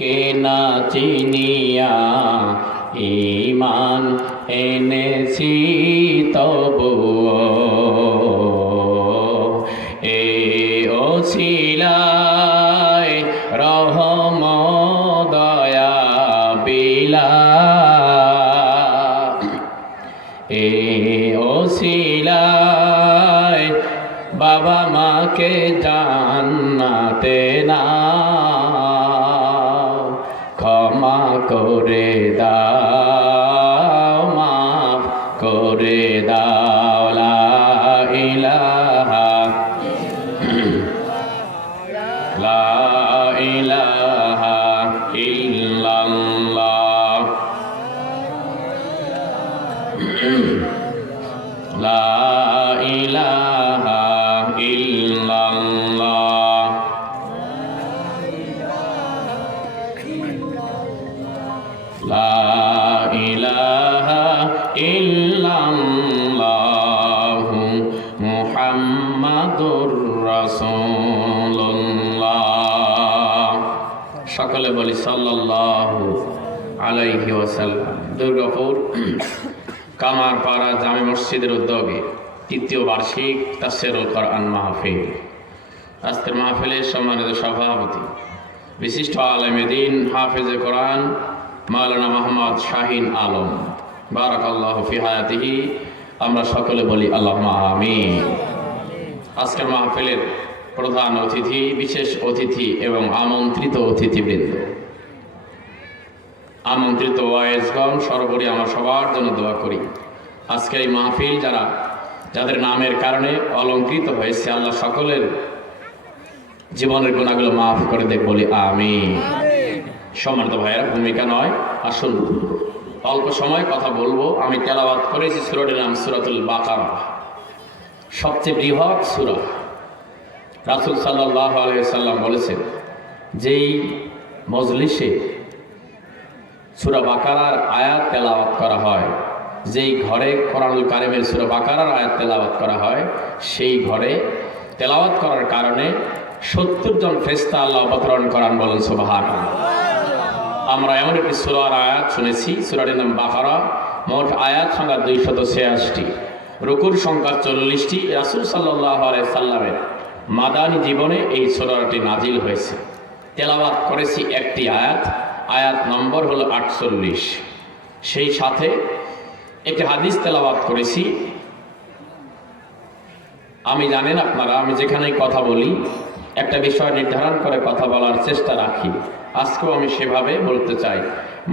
কে না চিনিয়া ঈমান এনেছি তবুও এ ওসিলায় রহম দয়া বিলা এ ওসিলায় বাবা মাকে জান্নাতে নাও ক্ষমা করে দাও মাফ করে দাও লা ইলাহা লা ইলাহা ইল্লাল্লাহ লা ইলাহা ইল্লাল্লাহ লা ইলাহা ইল্লাল্লাহ মুহাম্মাদুর রাসূলুল্লাহ। সকলে বলি সাল্লাল্লাহু আলাইহি ওয়াসাল্লাম। দুর্গাপুর কামারপাড়া জামে মসজিদের উদ্যোগে তৃতীয় বার্ষিক তাফসীরুল কোরআন মাহফিল। আজকের মাহফিলের সম্মানিত সভাপতি বিশিষ্ট আলেমে দ্বীন হাফেজে কোরআন মাওলানা মোহাম্মদ শাহিন আলম বারাকাল্লাহু ফি হায়াতিহি। আমরা সকলে বলি আল্লাহুম্মা আমিন। আজকের মাহফিলের প্রধান অতিথি, বিশেষ অতিথি এবং আমন্ত্রিত অতিথিবৃন্দ, আমন্ত্রিত ওয়াইজগণ, সর্বোপরি আমার সবার জন্য দোয়া করি আজকের এই মাহফিল যাদের নামের কারণে অলঙ্কৃত হয়েছে, আল্লাহ সকলের জীবনের গুনাহগুলো মাফ করে দেখ বলি আমিন। সম্মানিত ভাইয়েরা, ভূমিকা নয়, আসুন অল্প সময় কথা বলবো। আমি তেলাওয়াত করেছি সূরাটির নাম সূরাতুল বাকারা, সবচেয়ে বৃহৎ সূরা। রাসূল সাল্লাল্লাহু আলাইহি ওয়াসাল্লাম বলেছেন, যেই মজলিসে সূরা বাকারার আয়াত তেলাওয়াত করা হয়, যেই ঘরে কোরআনুল কারীমের সূরা বাকারার আয়াত তেলাওয়াত করা হয়, সেই ঘরে তেলাওয়াত করার কারণে 70 জন ফেরেশতা আল্লাহ অবতরণ করান। বলেন সুবহানাল্লাহ। আমরা এমন একটি সূরার আয়াত শুনেছি, সূরাটির নাম বাকারা। মোট আয়াত সংখ্যা 286, রুকুর সংখ্যা 40টি। রাসূল সাল্লাল্লাহু আলাইহি সাল্লামের মাদানী জীবনে এই সূরাটি নাজিল হয়েছে। তেলাওয়াত করেছি একটি আয়াত, আয়াত নম্বর হলো 48। সেই সাথে একটি হাদিস তেলাওয়াত করেছি। আমি জানেন আপনারা, আমি যেখানেই কথা বলি একটা বিষয় নির্ধারণ করে কথা বলার চেষ্টা রাখি। আজকেও আমি সেভাবে বলতে চাই।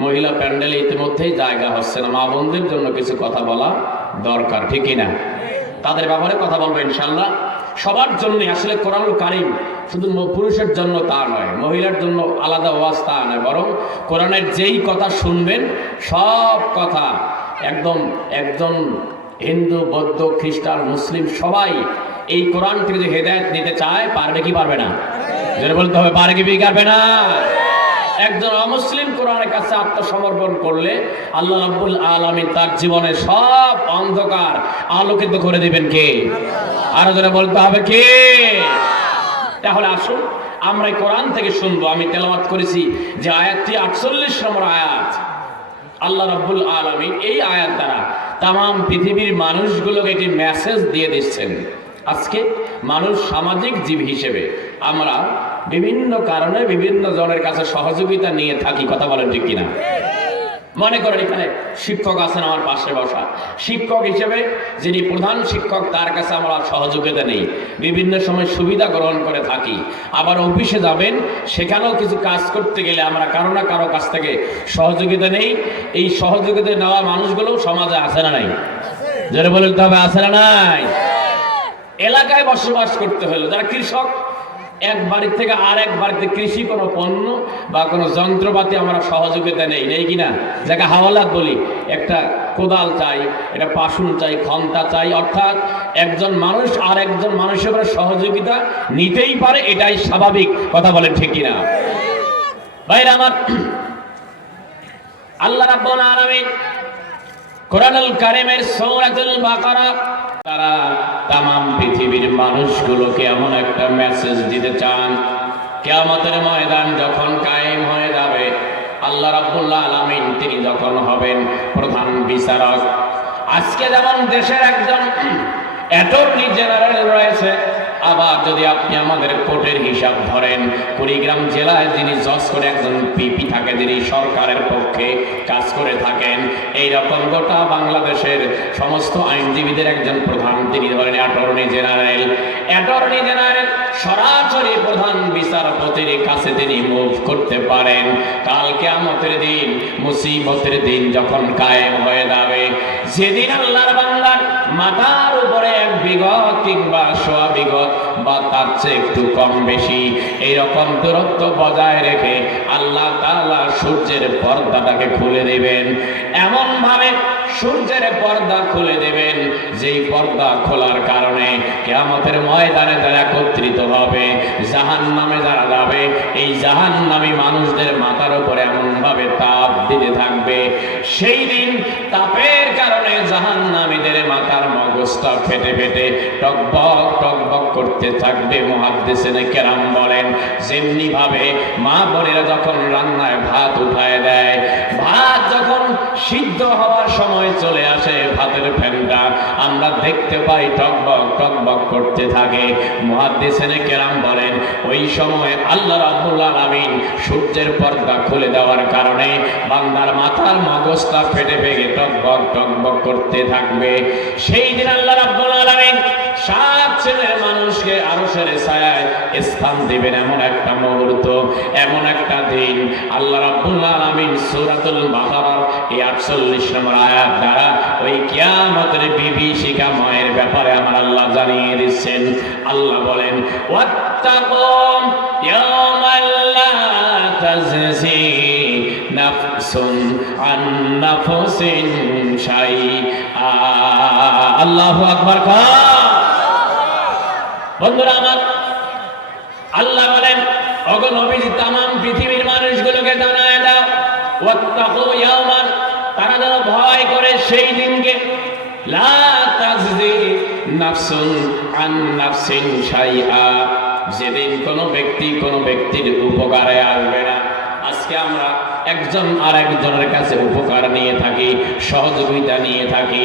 মহিলা প্যান্ডেলে ইতিমধ্যেই জায়গা হচ্ছে না, মা বোনদের জন্য কিছু কথা বলা দরকার, ঠিকই না? তাদের ব্যাপারে কথা বলবো ইনশাল্লাহ। সবার জন্য আসলে কোরআনুল কারীম শুধু পুরুষের জন্য তা নয়, মহিলার জন্য আলাদা ওয়াজ তা নয়, বরং কোরআনের যেই কথা শুনবেন সব কথা একজন হিন্দু, বৌদ্ধ, খ্রিস্টান, মুসলিম সবাই এই কোরআন থেকে যদি হেদায়েত নিতে চায়, পারবে কি পারবে না? যেটা বলতে হবে, পারবে কি পারবে না? একজন অমুসলিম কোরআনের কাছে আত্মসমর্পণ করলে আল্লাহ রাব্বুল আলামিন তার জীবনের সব অন্ধকার আলোকিত করে দিবেন কে? আরো জোরে বলতে হবে কে? তাহলে আসুন আমরা এই কোরআন থেকে শুনবো। আমি তেলাওয়াত করেছি যে আয়াতটি 48 নম্বর আয়াত। আল্লাহ রাব্বুল আলামিন এই আয়াত দ্বারা তামাম পৃথিবীর মানুষগুলোকে একটি মেসেজ দিয়ে দিচ্ছেন। আজকে মানুষ সামাজিক জীব হিসেবে আমরা বিভিন্ন কারণে বিভিন্ন জনের কাছে সহযোগিতা নিয়ে থাকি। কথা বলেন ঠিক কিনা? মনে করেন এখানে শিক্ষক আছেন আমার পাশে বসা, শিক্ষক হিসেবে যিনি প্রধান শিক্ষক তার কাছে আমরা সহযোগিতা নেই, বিভিন্ন সময় সুবিধা গ্রহণ করে থাকি। আবার অফিসে যাবেন, সেখানেও কিছু কাজ করতে গেলে আমরা কারো না কারো কাছ থেকে সহযোগিতা নেই। এই সহযোগিতা নেওয়া মানুষগুলো সমাজে আছে না নাই? যারা বলতে হবে আছে না নাই? এলাকায় বসবাস করতে হলো যারা কৃষক, এক বাড়ি থেকে আর এক বাড়িতে কৃষি কোনো পণ্য বা কোনো যন্ত্রপাতি আমরা সহযোগিতা নেই কিনা? যাকে হাওলাত বলি, একটা কোদাল চাই, এটা পাশুন চাই, খন্তা চাই, অর্থাৎ একজন মানুষ আর একজন মানুষের উপরে সহযোগিতা নিতেই পারে, এটাই স্বাভাবিক। কথা বলেন ঠিক কিনা? ভাইরা আমার, আল্লাহ রাব্বুল আলামিন কোরআনুল কারীমের সূরাতুল বাকারা তারা তামাম পৃথিবীর মানুষগুলোকে এমন একটা মেসেজ দিতে চান, কিয়ামতের ময়দান যখন কায়েম হয়ে যাবে, আল্লাহ রাব্বুল আলামিন তিনি যখন হবেন প্রধান বিচারক। আজকে যেমন দেশের একজন অ্যাটর্নি জেনারেল রয়েছে, আবার যদি আপনি আমাদের কোর্টের হিসাব ধরেন, কুড়িগ্রাম জেলায় যিনি জজ করে একজন পিপি থাকে, যিনি সরকারের পক্ষে কাজ করে থাকেন, এইরকম গোটা বাংলাদেশের সমস্ত আইনজীবীদের একজন প্রধান তিনি ধরেন অ্যাটর্নি জেনারেল। অ্যাটর্নি জেনারেল সরাসরি প্রধান বিচারপতির কাছে তিনি মুভ করতে পারেন। কাল কিয়ামতের দিন, মুসিবতের দিন যখন কায়েম হয়ে যাবে, যেদিন আল্লাহর বান্দার মাথার উপরে এক বিঘত কিংবা সোয়া বিঘত বা তার চেয়ে একটু কম বেশি এইরকম দূরত্ব বজায় রেখে আল্লাহ তাআলা সূর্যের পর্দাটাকে খুলে দেবেন। এমন ভাবে সূর্যের পর্দা খুলে দেবেন, যেই পর্দা খোলার কারণে কিয়ামতের ময়দানে যারা একত্রিত হবে, জাহান্নামে যারা যাবে, এই জাহান্নামী মানুষদের মাথার উপরে এমন ভাবে তাপ দিতে থাকবে, সেই দিন তাপের কারণে জাহান্নামীদের মাথার মগজটা ফেটে ফেটে টকবক টকবক করতে থাকবে। মুহাদ্দিসিনে কেরাম বলেন, যেমনি ভাবে মা বোনেরা যখন রান্নায় ভাত উঠায় দেয়, ভাত যখন সিদ্ধ হওয়ার সময় চলে আসে, ভাতের ফেনটা আমরা দেখতে পাই টকবক টকবক করতে থাকে। মুহাদ্দিসিনে কেরাম বলেন, ওই সময় আল্লাহ রাব্বুল আলামিন সূর্যের পর্দা খুলে দেওয়ার কারণে বান্দার মাথার মগজটা ফেটে ভেঙে টকবক টকবক করতে থাকবে। সেই দিন আল্লাহ রাব্বুল আলামিন সাত শ্রেণীর মানুষকে আরশের ছায়ায় স্থান দিবেন। এমন একটা মুহূর্ত, এমন একটা দিন আল্লাহ রাব্বুল আলামিন সূরাতুল বাকারার 48 নম্বর আয়াত দ্বারা ওই কিয়ামতের বিভীষিকাময়ের ব্যাপারে আমার আল্লাহ জানিয়ে দিচ্ছেন। আল্লাহ বলেন, ওয়াত্তাকু ইয়াওমান লা তাজজি নাফসুন আন নাফসিন শাইআ। আল্লাহু আকবার। বন্ধুরা আমার, আল্লাহ বলেন, ওগো নবীজি তামাম পৃথিবীর মানুষগুলোকে জানায় দাও, ওয়াত্তাকু ইয়াওমান, তারা যেন ভয় করে সেই দিনকে, লা তাজজি নাফসুন আন নাফসিন শাইআ, যেদিন কোনো ব্যক্তি কোনো ব্যক্তির উপকারে আসবে না। আজকে আমরা একজন আর একজনের কাছে উপকার নিয়ে থাকি, সহযোগিতা নিয়ে থাকি।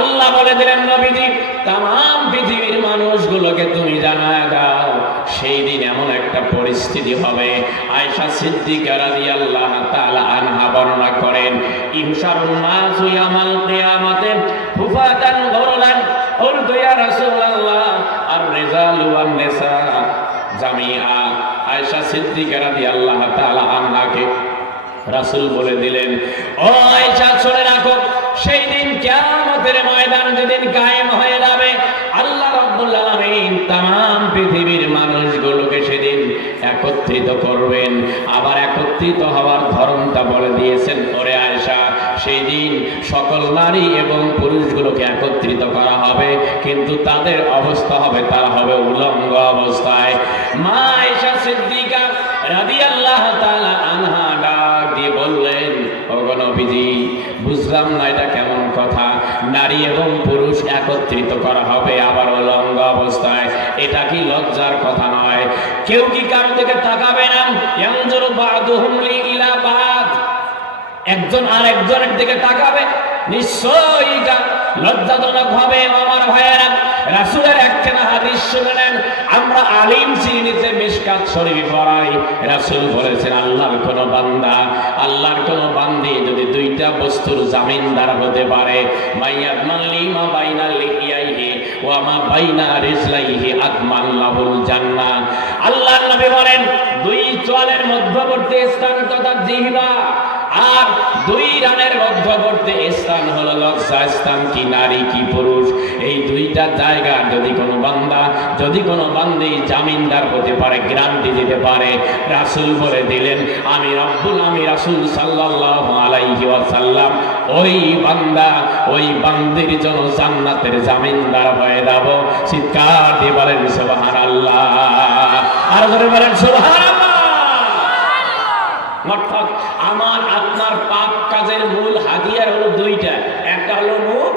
আল্লাহ বলে দিলেন, নবীজি তামাম পৃথিবীর মানুষগুলোকে তুমি জানায় দাও, সেই দিন এমন একটা পরিস্থিতি হবে। আয়েশা সিদ্দিকা রাদিয়াল্লাহু তাআলা আনহা বর্ণনা করেন, ইহশারুন নাসু ইয়াওমাল কিয়ামাতি হুফাতান গুরলান, কুলতু ইয়া রাসূলুল্লাহ আর-রিজালু ওয়ান-নিসা জামিআ। আয়েশা সিদ্দিকা রাদিয়াল্লাহু তাআলা আনহাকে রাসূল বলে দিলেন, ও আয়েশা শুনে রাখো, সেই দিন কিয়ামতের ময়দান যেদিন কায়েম হয়ে যাবে, আল্লাহ রাব্বুল আলামিন তামাম পৃথিবীর মানুষগুলোকে সেদিন একত্রিত করবেন। আবার একত্রিত হওয়ার ধরনটা বলে দিয়েছেন, ওরে আয়েশা, সেই দিন সকল নারী এবং পুরুষগুলোকে একত্রিত করা হবে, কিন্তু তাদের অবস্থা হবে, তারা হবে উলঙ্গ অবস্থায়। মা আয়েশা সিদ্দিকা রাদিয়াল্লাহু তাআলা আনহা ডাক দিয়ে বললেন, ওগো নবীজি, বুঝলাম না এটা কেমন কথা, নারী এবং পুরুষ একত্রিত করা হবে আবার উলঙ্গ অবস্থায়, এটা কি লজ্জার কথা নয়? কেউ কি কারো দিকে তাকাবে না? ইয়ানজুরু বা'দুহুম ইলা বা'দ, একজন আর একজনের দিকে তাকাবে, নিশ্চয়ই এটা লজ্জাজনক হবে। আমার ভাইয়েরা, রাসূলের একখানা হাদিস শুনলেন, আমরা আলিম শ্রেণীতে মিশকাত শরীফ পড়াই, রাসূল বলেছেন, আল্লাহর কোন বান্দা, আল্লাহর কোন বান্দি যদি দুইটা বস্তুর জামিনদার হতে পারে, মাইয়াদমান লিমা বাইনা লিহিয়াইহি ওয়া মা বাইনা রিজলাইহি আদমান লাহুল জান্নাহ। আল্লাহর নবী বলেন, দুই চোয়ালের মধ্যবর্তী স্থান তথা জিহ্বা আর দুই রানের মধ্যবর্তী স্থান হলো লজ্জা স্থান, কি নারী কি পুরুষ, এই দুইটা জায়গা যদি কোনো বান্দা, যদি কোনো বান্দি জামিনদার হতে পারে, গ্যারান্টি দিতে পারে, রাসূল বলে দিলেন, আমি রাসূল সাল্লাল্লাহু আলাইহি ওয়াসাল্লাম ওই বান্দা ওই বান্দির জন্য জান্নাতের জামিনদার হয়ে যাব। চিৎকার দিয়ে বলেন সুবহানাল্লাহ, আর ধরে বলেন সুবহানাল্লাহ। অর্থাৎ আমার আপনার পাপ কাজের মূল হাতিয়ার হলো দুইটা, একটা হলো মুখ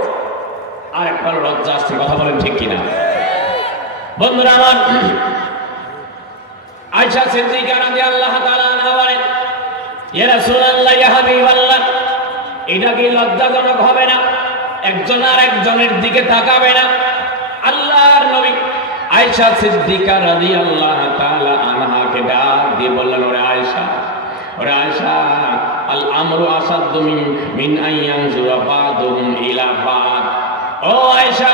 আর একটা হলো লজ্জা। আসছে কথা বলেন ঠিক কিনা? বন্ধুরা আমার, আয়েশা সিদ্দিকা রাদিয়াল্লাহু তাআলা আনহা বলেন, ইয়া রাসূলুল্লাহ, ইয়া হাবিবাল্লাহ, এটা কি লজ্জাজনক হবে না? একজন আর একজনের দিকে তাকাবে না। আল্লাহর নবী আয়েশা সিদ্দিকা রাদিয়াল্লাহু তাআলা আনহাকে ডাক দিয়ে বললেন, ওরে আয়েশা, ওরে আয়েশা, আল আমরু আসাদ্দু মিন আইয়ানজুরা বাদুহুম ইলা বাদ। ও আয়েশা,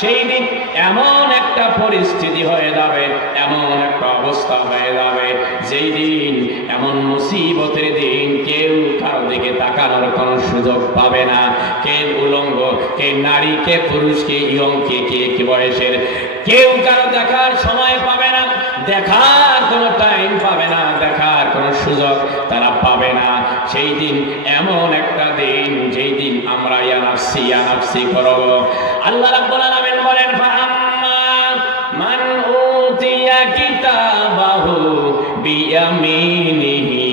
সেই দিন এমন একটা পরিস্থিতি হয়ে যাবে, এমন একটা অবস্থা হয়ে যাবে, যেই দিন এমন মুসিবতের দিন কেউ কারো দিকে তাকানোর কোনো সুযোগ পাবে না। কে উলঙ্গ, কে নারী, কে পুরুষ, কে ইয়ং, কে বয়সের, কেউ কারো দেখার সময় পাবে না, দেখার কোনো টাইম পাবে না, দেখার কোনো সুযোগ তারা পাবে না। সেই দিন এমন একটা দিন, যেই দিন আমরা ইয়া নাফসি করব। আল্লাহ রাব্বুল আলামিন বলেন, ফাআম্মা মান উতিয়া কিতাবাহু বিয়ামিনিহি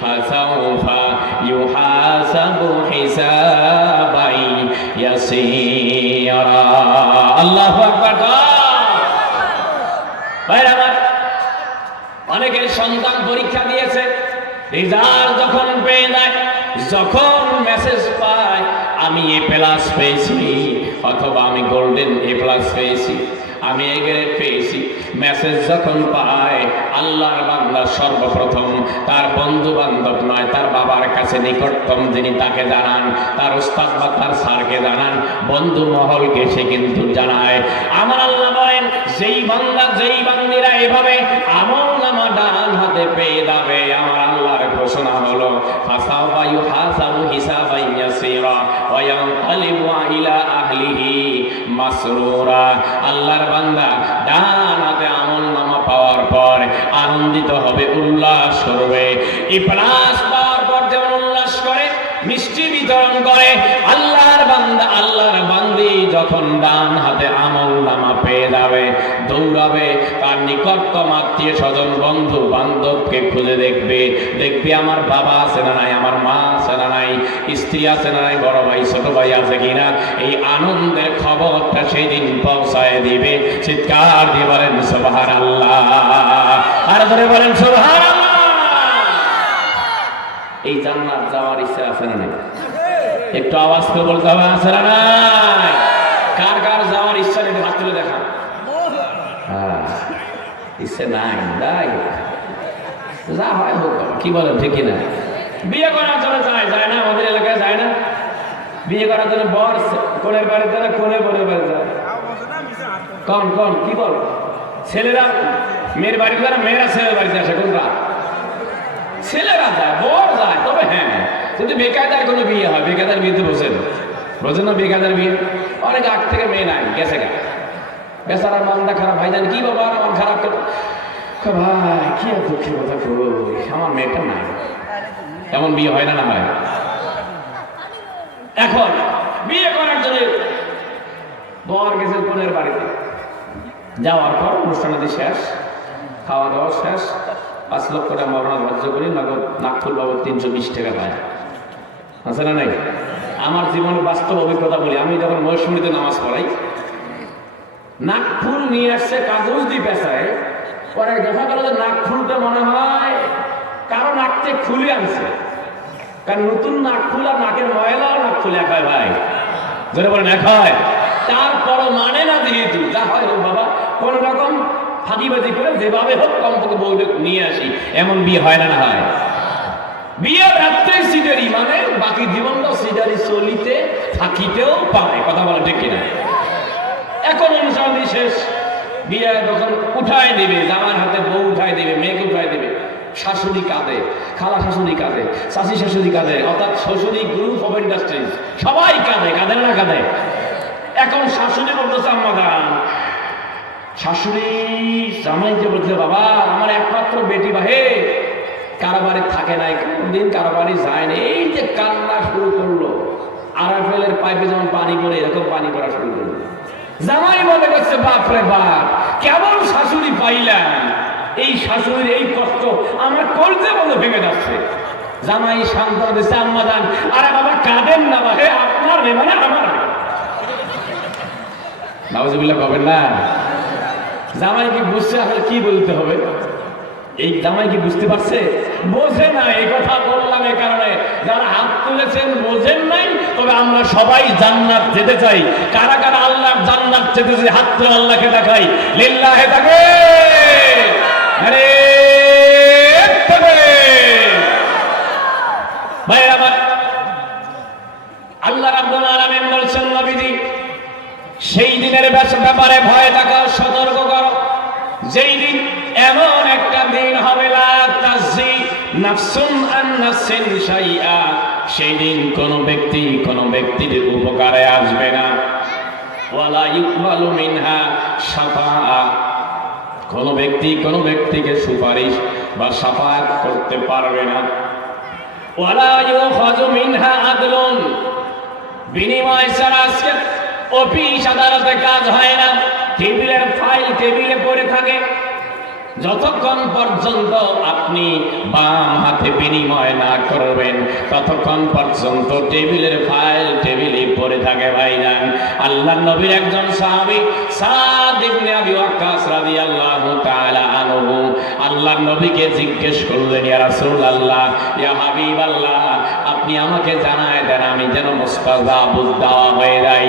ফাসাউফা ইউহাসাবু হিসাবাই ইয়াসীরা। আল্লাহু আকবার। ভাইরা আমার, অনেকের সন্তান পরীক্ষা দিয়েছে, রেজাল্ট যখন পেয়ে যায়, যখন মেসেজ পায় আমি A+ পেয়েছি, অথবা আমি গোল্ডেন A+ পেয়েছি, আমি A গ্রেড পেয়েছি, মেসেজ যখন পায়, আল্লাহর বান্দা সর্বপ্রথম তার বন্ধু বান্ধব নয়, তার বাবার কাছে নিকটতম যিনি তাকে জানান, তার উস্তাদ বা তার স্যারকে জানান, বন্ধু মহলকে সে কিন্তু জানায়। আমার আল্লাহ বলেন, যেই বান্দা, যেই বান্দিরা এভাবে আমলনামা ডান হাতে পেয়ে যাবে, আমার আল্লাহর ঘোষণা হলো, ফাসাওফা ইউহাসাবু হিসাবান ইয়াসীরা ওয়া ইয়ানকালিবু ইলা আহলিহি মাসরুরা। আল্লাহর বান্দা ডান হাতে আমলনামা পাওয়ার পর আনন্দিত হবে, উল্লাস করবে। A+ পাওয়ার পর যেমন উল্লাস করে, মিষ্টি বিতরণ করে, আল্লাহর বান্দা, আল্লাহর বান্দি যখন ডান হাতে আমলনামা পেয়ে যাবে, দৌড়াবে, তার নিকটতম আত্মীয় স্বজন, বন্ধু বান্ধবকে খুঁজে দেখবে, দেখবে আমার বাবা আছে না নাই, আমার মা আছে না নাই, স্ত্রী আছে না নাই, বড় ভাই ছোট ভাই আছে কিনা। এই আনন্দের খবরটা সেই দিন পৌঁছায় দিবে। চিৎকার দিয়ে বলেন সুবহানাল্লাহ, আর ধরে বলেন সুবহানাল্লাহ। এই জান্নাত যাওয়ার ইচ্ছা আছে না নাই? একটু আওয়াজ করে বলতে হবে, আছে না নাই? কার কার যাওয়ার ইচ্ছা নেই হাত তুলে দেখা। হ্যাঁ, ইচ্ছে নাই, তাই যা হয় হোক, কি বলেন ঠিক কিনা? বিয়ে করার জন্য যায় না, আমাদের এলাকায় যায় না। বিয়ে করার জন্য বর কোনের বাড়ি যায় না, কোনে বরের বাড়ি যায়। কোন কি বল? ছেলেরা মেয়ের বাড়ি যায় না, মেয়েরা ছেলের বাড়িতে আসে। কোনটা? ছেলেরা যায়, বর যায়। তবে হ্যাঁ, যদি বেকায়দার কোনো বিয়ে হয়, বেকায়দার বিয়েতে বোঝেন না, বেকায়দার বিয়ে অনেক আগ থেকে মেয়ে নাই, গেছে গা, বেচারার মনটা খারাপ। ভাই জান কি বাবা মন খারাপ কেন? ভাই কি আর দুঃখের কথা কই, আমার মেয়েটা নাই। এমন বিয়ে হয় না, না হয়? এখন বিয়ে করার জন্য বর গেছে বোনের বাড়িতে, যাওয়ার পর অনুষ্ঠানাদি শেষ, খাওয়া দাওয়া শেষ, 5 লক্ষ টাকা মরণা ধার্য করি, নগদ নাকফুল বাবদ 320 টাকা পায়। আছে না নাই? আমার জীবনের বাস্তব অভিজ্ঞতা বলি, আমি যখন মহেশমুড়িতে নামাজ পড়াই, নাকফুল নিয়ে আসছে কাগজ দিয়ে পেঁচায়, পরে দেখা গেল যে নাকফুলটা মনে হয় কারো নাকতে খুলে আনছে। কারণ নতুন নাকফুল আর নাকের ময়লাও নাকফুল এক হয় ভাই, ধরে বলেন এক হয়। তারপরও মানে না, যেহেতু যা হয় হোক বাবা, কোন রকম ফাঁকিবাজি করে যেভাবে হোক কমপক্ষে বউ নিয়ে আসি, এমন বিয়ে হয় না, না হয়? বিয়ে রাত্রে সিডারি, মানে বাকি জীবনটা সিডারি চলিতে থাকিতেও পারে। কথা বলে ঠিক কিনা? এখন অনুষ্ঠান শেষ, বিয়ে যখন উঠায় দিবে, জামার হাতে বউ উঠায় দিবে, মেয়েকে উঠায় দিবে, শাশুড়ি কাঁদে, খালা শাশুড়ি কাঁদে, চাচি শাশুড়ি কাঁদে, অর্থাৎ শ্বশুরি গ্রুপ অফ ইন্ডাস্ট্রিজ সবাই কাঁদে, কাঁদে না কাঁদে? এখন শাশুড়ি বলতেছে আম্মাদান, শাশুড়ি জামাইকে বলছে, বাবা আমার একমাত্র বেটি বাহে, কারো বাড়ি থাকে নাই, কোনদিন কারো বাড়ি যায় না, এই যে কান্না শুরু করলো, আরএফএলের পাইপে যেমন পানি পড়ে এরকম পানি পড়া শুরু করলো। জামাই মনে করছে, বাপরে বাপ, কেমন শাশুড়ি পাইলাম, এই শাশুড়ির এই কষ্ট আমার কলজে বলে ভেঙে যাচ্ছে। জামাই সান্ত্বনা দিচ্ছে, আম্মাদান আরে বাবা কাঁদেন না, বাহে আপনার নেই মানে আমার। নাউজুবিল্লাহ কবেন না। জামাই কি বুঝছে আসলে কি বলতে হবে? এই জামাই কি বুঝতে পারছে? বোঝে না। এই কথা বললাম আমরা সবাই জান্নাত যেতে চাই। কারা কারা আল্লাহর জান্নাত যেতে চাই হাত তুলে আল্লাহকে দেখাই। লিল্লাহি তাকবীর, আরে তাকবীর। ভাই আমার, আল্লাহ রাব্বুল আলামিন বলছেন নবীজি সেই দিনের ব্যাপারে ভয় থাকা, সতর্ক করো, যেই দিন এমন একটা দিন হবে লা তাজি নাফসুন আন নাফসিন শাইআ, সেই দিন কোন ব্যক্তি কোন ব্যক্তির উপকারে আসবে না। ওয়ালা ইউকবালু মিনহা শাফাআ, কোন ব্যক্তি কোন ব্যক্তিকে সুপারিশ বা শাফাআত করতে পারবে না। ওয়ালা ইউখাযু মিনহা আদলুন, বিনিময় ছাড়া আজকে অফিস আদালতে কাজ হয় না। টেবিলের ফাইল টেবিলে পড়ে থাকে, যতক্ষণ পর্যন্ত আপনি বাম হাতে বিনিময় না করবেন ততক্ষণ পর্যন্ত টেবিলের ফাইল টেবিলে পড়ে থাকে। ভাইজান, আল্লাহর নবীর একজন সাহাবী সাদ ইবনে আবি ওয়াক্কাস রাদিয়াল্লাহু তাআলা আনহু আল্লাহর নবীকে জিজ্ঞেস করলেন, ইয়া রাসূলুল্লাহ, ইয়া হাবিবাল্লাহ, আপনি আমাকে জানায় দেন আমি যেন মুস্তাজাবুদ দাওয়া হয়ে যাই।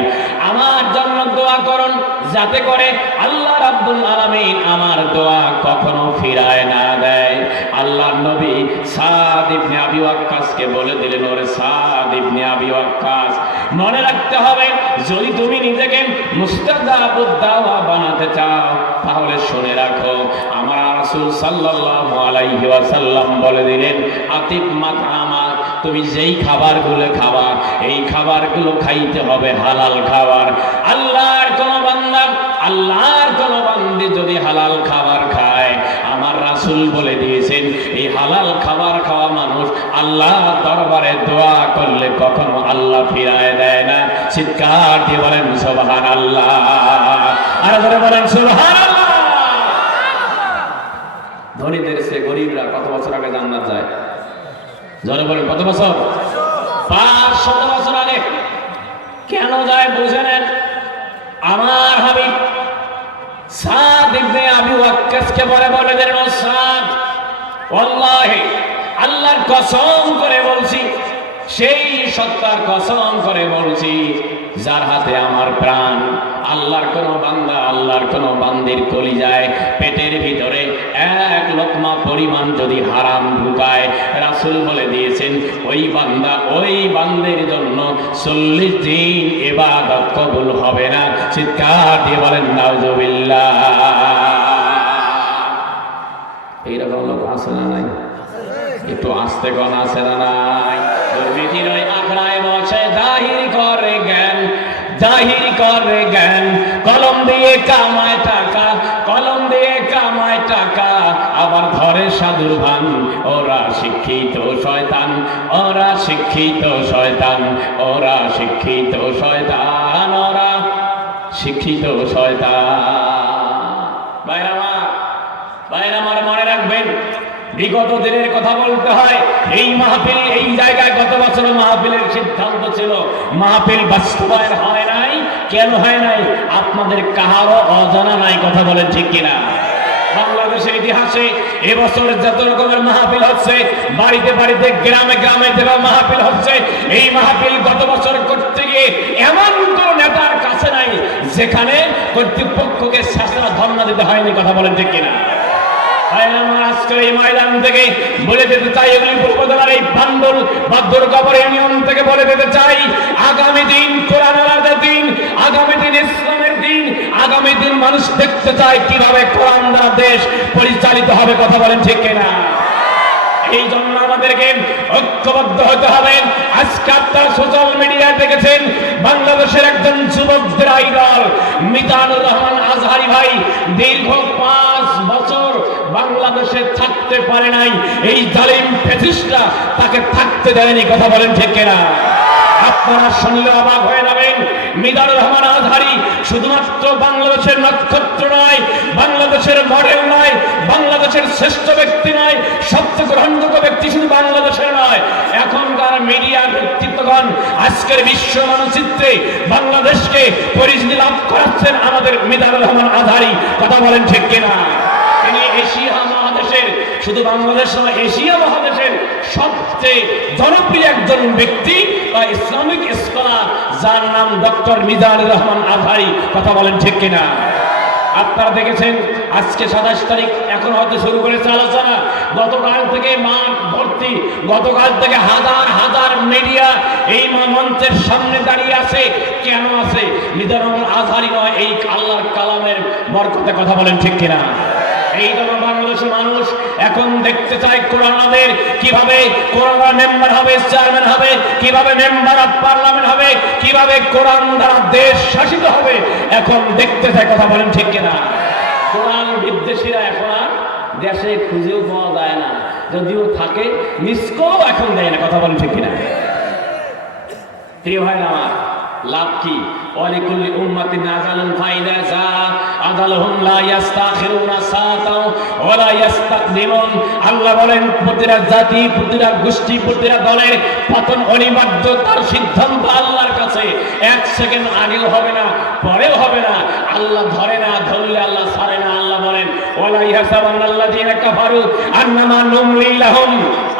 আমার জন্য দোয়া করুন যাতে করে আল্লাহ রাব্বুল আলামিন আমার দোয়া কখনো ফিরায় না দেয়। আল্লাহর নবী সাদ ইবনে আবি ওয়াক্কাসকে বলে দিলেন, ওরে সাদ ইবনে আবি ওয়াক্কাস, মনে রাখতে হবে যদি তুমি নিজেকে মুস্তাজাবুদ দাওয়া বানাতে চাও তাহলে শুনে রাখো আমার রাসূল সাল্লাল্লাহু আলাইহি ওয়াসাল্লাম বলে দিলেন, আতিব মাতামা, তুমি যেই খাবারগুলো খাবা এই খাবারগুলো খাইতে হবে হালাল খাবার। আল্লাহর কোন বান্দা আল্লাহর কোন বান্দি যদি হালাল খাবার খায়, আমার রাসূল বলে দিয়েছেন এই হালাল খাবার খাওয়া মানুষ আল্লাহ দরবারে দোয়া করলে কখনো আল্লাহ ফিরায় দেয় না। চিৎকার দিয়ে বলেন সুবহানাল্লাহ, আর জোরে বলেন সুবহানাল্লাহ। ধনীদের চেয়ে গরিবরা কত বছর আগে জান্নাত যায়? জোরে বলেন কত বছর? 500 বছর আগে। কেন যায় বুঝে নেন। আমার হাবিব সাদ ইবনে আবি ওয়াক্কাসকে বলে দেন, ও সাদ, ওয়াল্লাহি আল্লাহর কসম করে বলছি, সেই সত্তার কসম করে বলছি যার হাতে আমার প্রাণ, আল্লাহর কোন বান্দা আল্লাহর কোন বান্দির কলিজায় পেটের ভিতরে এক লোকমা পরিমাণ যদি হারাম ঢুকায়, রাসূল বলে দিয়েছেন ওই বান্দা ওই বান্দির জন্য 40 দিন ইবাদত কবুল হবে না। চিৎকার দিয়ে বলেন নাউজুবিল্লাহ। এইরকম লোক আছে না নাই? একটু আস্তে কোন আছে না নাই? দুর্নীতির ওই আখড়ায় বসে জাহির করে জ্ঞান, জাহির করে জ্ঞান, কলম দিয়ে কামায় টাকা, কলম দিয়ে কামায় টাকা, আবার ধরে সাধুর ভান। ওরা শিক্ষিত শয়তান, ওরা শিক্ষিত শয়তান, ওরা শিক্ষিত শয়তান, ওরা শিক্ষিত শয়তান। ভাইরা আমার মনে রাখবেন, বিগত দিনের কথা বলতে হয়। এই মাহফিল এই জায়গায় গত বছর মাহফিলের সিদ্ধান্ত ছিল, মাহফিল বাস্তবায়ন হয় নাই। কেন হয় নাই আপনাদের কাহারও অজানা নাই, কথা বলেন ঠিক কিনা? বাংলাদেশের ইতিহাসে এবছর যত রকমের মাহফিল হচ্ছে, বাড়িতে বাড়িতে গ্রামে গ্রামে যেটা মাহফিল হচ্ছে, এই মাহফিল গত বছর করতে গিয়ে এমন কোন নেতার কাছে নাই যেখানে কর্তৃপক্ষকে শাসনা ধর্ণা দিতে হয়নি, কথা বলেন ঠিক কিনা? আজকের এই ময়দান থেকে বলে দিতে চাই, এগুলি উপজেলার এই বান্দল বা দুর্গাপুর ইউনিয়ন থেকে বলে দিতে চাই, আগামী দিন কোরআন আলাদের দিন, আগামী দিন ইসলামের দিন, আগামী দিন মানুষ দেখতে চায় কিভাবে কোরআন দ্বারা দেশ পরিচালিত হবে, কথা বলেন ঠিক কিনা? এই জন্য আমাদেরকে ঐক্যবদ্ধ হতে হবে। আজকে আপনারা সোশ্যাল মিডিয়ায় দেখেছেন বাংলাদেশের একজন যুবকদের আইডল মিজানুর রহমান আজহারি ভাই দীর্ঘ 5 বছর বাংলাদেশে থাকতে পারে নাই। এই জালিম ফ্যাসিস্টরা তাকে থাকতে দেয়নি, কথা বলেন ঠিক কিনা? আপনারা শুনলে অবাক হয়ে যাবেন, মিজানুর রহমান আজহারি শুধুমাত্র বাংলাদেশের নক্ষত্র নয়, বাংলাদেশের মডেল নয়, বাংলাদেশের শ্রেষ্ঠ ব্যক্তি নয়, সবচেয়ে গ্রহণযোগ্য ব্যক্তি শুধু বাংলাদেশের নয়, এখনকার মিডিয়ার ব্যক্তিত্বগণ আজকের বিশ্ব মানচিত্রে বাংলাদেশকে পরিচিতি লাভ করাচ্ছেন আমাদের মিজানুর রহমান আজহারি, কথা বলেন ঠিক কিনা? তিনি এশিয়া মহাদেশের, শুধু বাংলাদেশ নয়, এশিয়া মহাদেশের সবচেয়ে জনপ্রিয় একজন ব্যক্তি বা ইসলামিক স্কলার, যার নাম ডক্টর মিজানুর রহমান আজহারি। কথা বলেন ঠিক কিনা? আপনারা দেখেছেন আজকে 27 তারিখ, এখন হয়তো শুরু করেছে আলোচনা। গতকাল থেকে মাঠ ভর্তি, গতকাল থেকে হাজার হাজার মিডিয়া এই মঞ্চের সামনে দাঁড়িয়ে আছে। কেন আছে? মিজানুর রহমান আজহারি নয়, এই আল্লাহর কালামের বরকতে। কথা বলেন ঠিক কিনা? এই জন্য বাংলাদেশের মানুষ এখন দেখতে চায় কোরআনের কিভাবে কোরআন মেম্বার হবে, চেয়ারম্যান হবে, কিভাবে মেম্বার অফ পার্লামেন্ট হবে, কিভাবে কোরআন দ্বারা দেশ শাসিত হবে, এখন দেখতে চায়। কথা বলেন ঠিক কিনা? কোরআন বিদ্বেষীরা এখন আর দেশে খুঁজেও পাওয়া যায় না, যদিও থাকে মিস করেও এখন দেয় না। কথা বলেন ঠিক কিনা? প্রিয় ভাই আমার, লাভ কি? ওয়ালিকুল্লি উম্মাতিন আজালুন ফাইদা জা আজালুহুম লা ইস্তাখিরুনা সাআতাও ওয়া লা ইস্তাকদিমুন। আল্লাহ বলেন প্রতিটা জাতি, প্রতিটা গোষ্ঠী, প্রতিটা দলের পতন অনিবার্য। তার সিদ্ধান্ত আল্লাহর কাছে। 1 সেকেন্ড আগেও হবে না, পরেও হবে না। আল্লাহ ধরে না, ধরলে আল্লাহ ছাড়ে না। আল্লাহ বলেন ওয়ালা ইয়াহসাবান্নাল্লাযীনা কাফারু আন্নামা নুমলি লাহুম।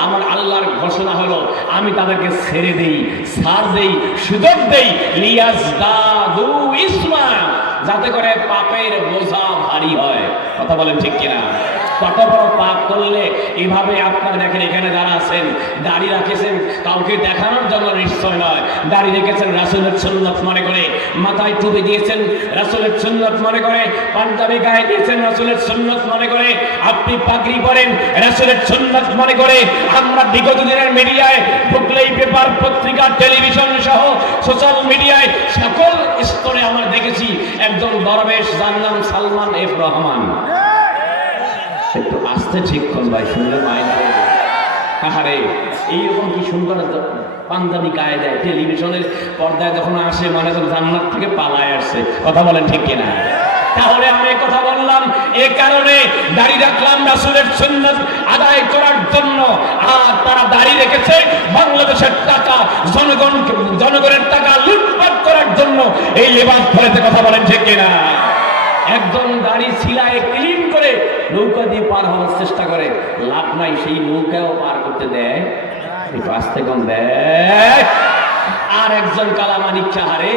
আমার আল্লাহর ঘোষণা হলো আমি তাদেরকে ছেড়ে দেই, ছাড় দেই, সুযোগ দেই, লিয়াজদাদু ইসমা, যাতে করে পাপের বোঝা ভারী হয়। কথা বলেন ঠিক কিনা? কত বড় পাপ করলে এভাবে আপনারা দেখেন, এখানে যারা আছেন দাড়ি রাখেছেন কাউকে দেখানোর জন্য নিশ্চয় নয়, দাড়ি রেখেছেন রাসূলের সুন্নাত মনে করে, মাথায় টুপি দিয়েছেন রাসূলের সুন্নাত মনে করে, পাঞ্জাবি গায়ে দিয়েছেন রাসূলের সুন্নাত মনে করে, আপনি পাগড়ি পরেন রাসূলের সুন্নাত মনে করে। আমরা বিগত দিনের মিডিয়ায় ঢুকলেই পেপার, পত্রিকা, টেলিভিশন সহ সোশ্যাল মিডিয়ায় সকল স্তরে আমরা দেখেছি একজন দরবেশ, যার নাম সালমান এফ রহমান। একটু আসতে ঠিক কোন ভাই, শুনলে মাইন্ড করবে। আরে এইরকম কি সুন্দর পাঞ্জাবি গায়ে দেয়, টেলিভিশনের পর্দায় যখন আসে মানে তো জান্নাত থেকে পালায় আসছে। কথা বলেন ঠিক কিনা? তাহলে আমি কথা বললাম এ কারণে, দাড়ি রাখলাম রাসূলের সুন্নাত আদায় করার জন্য, আর তারা দাড়ি রেখেছে বাংলাদেশের টাকা, জনগণের টাকা লুটপাট করার জন্য এই লেবাস ধরেছে। কথা বলেন ঠিক কিনা? একজন দাড়ি ছিলায় ক্লিন করে নৌকা দিয়ে পার হওয়ার চেষ্টা করে, লাভ নাই, সেই নৌকাও পার করতে দেয়, একটু আস্তে কম দেয়। আর একজন কালামানি চাহারে,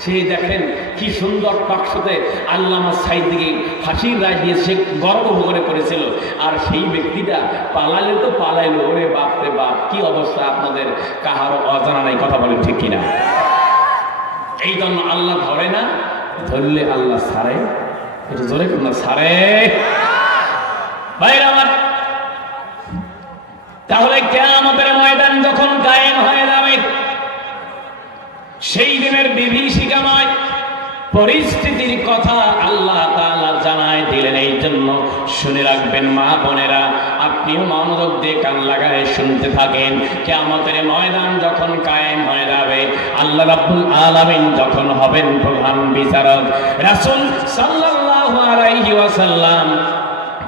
সে দেখেন কি সুন্দর টকশোতে আল্লামা সাইদ দিকে ফাঁসির রায় দিয়ে সে গর্ব করে করেছিল, আর সেই ব্যক্তিটা পালালে তো পালাইলো। ওরে বাপ রে বাপ, কি অবস্থা আপনাদের কাহারও অজানা নাই। কথা বলেন ঠিক কিনা? এই জন্য আল্লাহ ধরে না, ধরলে আল্লাহ ছাড়ে। একটু জোরে কোন না, ছাড়ে। ভাইরা আমার, তাহলে কিয়ামতের ময়দান যখন কায়েম হয়ে যাবে, সেই দিনের বিভীষিকাময় পরিস্থিতির কথা আল্লাহ তাআলা জানায় দিলেন। এই জন্য শুনে রাখবেন মা বোনেরা, আপনিও মনোযোগ দিয়ে কান লাগায় শুনতে থাকেন। কিয়ামতের ময়দান যখন কায়েম হয়ে যাবে, আল্লাহ রাব্বুল আলামিন যখন হবেন প্রধান বিচারক, রাসূল সাল্লাল্লাহু আলাইহি ওয়াসাল্লাম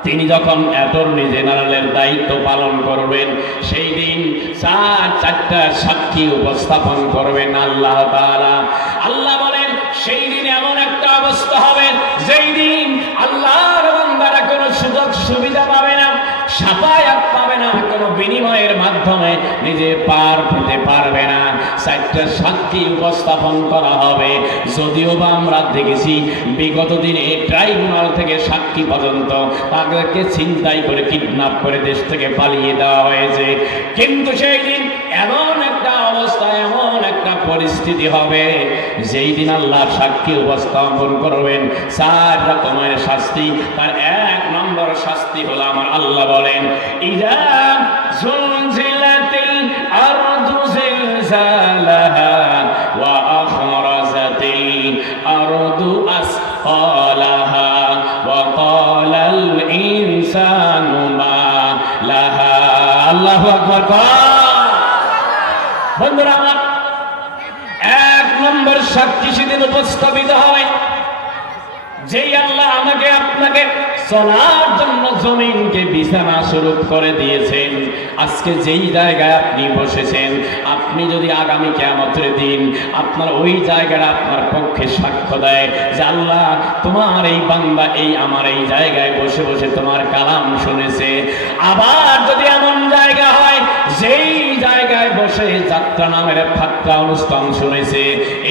তিনি যখন অ্যাটর্নি জেনারেলের দায়িত্ব পালন করবেন, সেই দিন চারটা সাক্ষী উপস্থাপন করবেন আল্লাহ তাআলা। আল্লাহ বলেন সেই দিন এমন একটা অবস্থা হবে, যেই দিন আল্লাহর বান্দারা কোনো সুযোগ সুবিধা পাবে না, সাফায়াত পাবে না, কোনো বিনিময়ের মাধ্যমে নিজে পার পেতে পারবে না। চারটা সাক্ষী উপস্থাপন করা হবে। যদিও বা আমরা দেখেছি বিগত দিনে ট্রাইব্যুনাল থেকে সাক্ষী পর্যন্ত তাদেরকে ছিনতাই করে, কিডন্যাপ করে দেশ থেকে পালিয়ে দেওয়া হয়েছে, কিন্তু সেই দিন এমন একটা অবস্থা, এমন একটা পরিস্থিতি হবে, যেই দিন আল্লাহ সাক্ষী উপস্থাপন করবেন 4 রকমের শাস্তি। তার 1 নম্বর শাস্তি হলো, আমার আল্লাহ বলেন ইযা জুলজিলাতিল আরদু জিলজালাহা ওয়া আখরাজাতিল আরদু আসকালাহা ওয়া ক্বালাল ইনসানু মা লাহা। আল্লাহু আকবার। বন্ধুরা আমার, 1 নম্বর সাক্ষী সেদিন উপস্থাপিত হয়, যেই আল্লাহ আমাকে আপনাকে চলার জন্য জমিনকে বিছানা স্বরূপ করে দিয়েছেন। আজকে যেই জায়গায় আপনি বসেছেন, আপনি যদি আগামী কিয়ামতের দিন আপনার ওই জায়গাটা আপনার পক্ষে সাক্ষ্য দেয় যে আল্লাহ তোমার এই বান্দা এই আমার এই জায়গায় বসে বসে তোমার কালাম শুনেছে, আবার যদি এমন জায়গা হয় যেই জায়গায় বসে যাত্রা নামের ফাত্রা অনুষ্ঠান শুনেছে,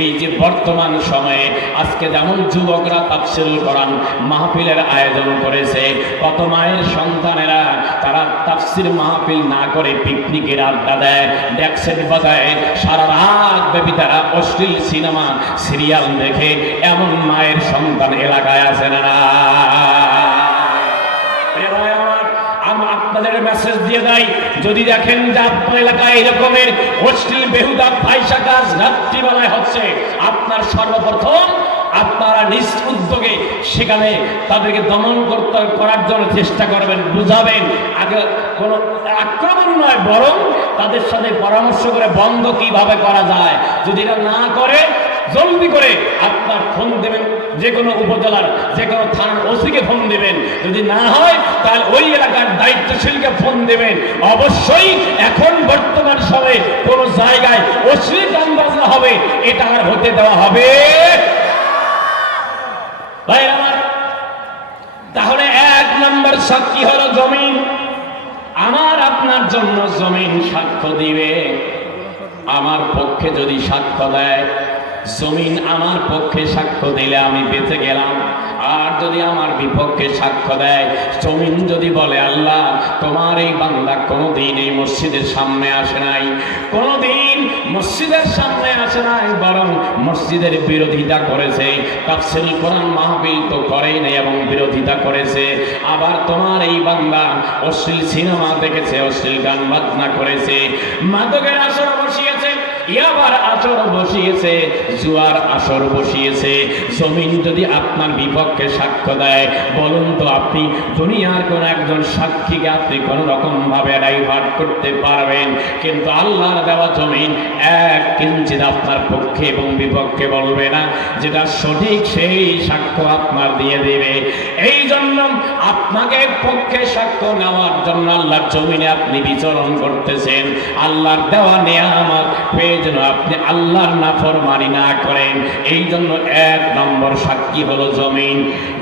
এই যে বর্তমান সময়ে আজকে যেমন যুবকরা তাফসীরুল কোরআন মাহফিলের আয়োজন করেছে, কত মায়ের সন্তানেরা তারা তাফসীর মাহফিল না করে পিকনিকের আড্ডা দেয়, ডেক সেট বাজায়, সারা রাত ব্যাপী তারা অশ্লীল সিনেমা সিরিয়াল দেখে। এমন মায়ের সন্তান এলাকায় আছে না? আপনাদের মেসেজ দিয়ে দেয়, যদি দেখেন যে আপনার এলাকায় এরকমের অশ্লীল বেহুদা ফাহিশা কাজ রাত্রিবেলায় হচ্ছে, আপনার সর্বপ্রথম আপনারা নিজ উদ্যোগে সেখানে তাদেরকে দমন করার জন্য চেষ্টা করবেন, বুঝাবেন। আগে কোনো আক্রমণ নয়, বরং তাদের সাথে পরামর্শ করে বন্ধ কিভাবে করা যায়। যদি এটা না করে, জলদি করে আপনার ফোন দেবেন, যে কোনো উপজেলার যে কোনো থানার ওসিকে ফোন দেবেন। যদি না হয় তাহলে ওই এলাকার দায়িত্বশীলকে ফোন দেবেন। অবশ্যই এখন বর্তমান সময়ে কোনো জায়গায় অশ্লীল গান বাজনা হবে, এটা আর হতে দেওয়া হবে ভাই আমার। তাহলে এক নম্বর সাক্ষী হলো জমিন। আমার আপনার জন্য জমিন সাক্ষ্য দিবে। আমার পক্ষে যদি সাক্ষ্য দেয়, জমিন আমার পক্ষে সাক্ষ্য দিলে আমি বেঁচে গেলাম। আর যদি আমার বিপক্ষে সাক্ষ্য দেয়, জমিন যদি বলে আল্লাহ তোমার এই বান্দা কোনোদিন এই মসজিদের সামনে আসে নাই, কোনোদিন মসজিদের সামনে আসে নাই, বরং মসজিদের বিরোধিতা করেছে, তাফসীরুল কোরআন মাহফিল তো করেই নাই এবং বিরোধিতা করেছে। আবার তোমার এই বান্দা অশ্লীল সিনেমা দেখেছে, অশ্লীল গান বাজনা করেছে, মাদকের আসর বসিয়েছে, ইয়াবার আসর বসিয়েছে, জুয়ার আসর বসিয়েছে। জমিন যদি আপনার বিপক্ষে সাক্ষ্য দেয়, বলুন তো আপনি দুনিয়ার কোন একজন সাক্ষীকে আপনি কোন রকম ভাবে ডাইভার্ট করতে পারবেন? কিন্তু আল্লাহর দেওয়া জমিন এক কিঞ্চিৎ আপনার পক্ষে এবং বিপক্ষে বলবে না। যেটা সঠিক সেই সাক্ষ্য আপনার দিয়ে দেবে। এই জন্য আপনাকে পক্ষে সাক্ষ্য নেওয়ার জন্য আল্লাহর জমিনে আপনি বিচরণ করতেছেন। আল্লাহর দেওয়া নিয়ামত পেয়ে যেন আপনি আল্লাহর নাফরমানি না করেন। এই জন্য এক নম্বর সাক্ষী হলো জমিন।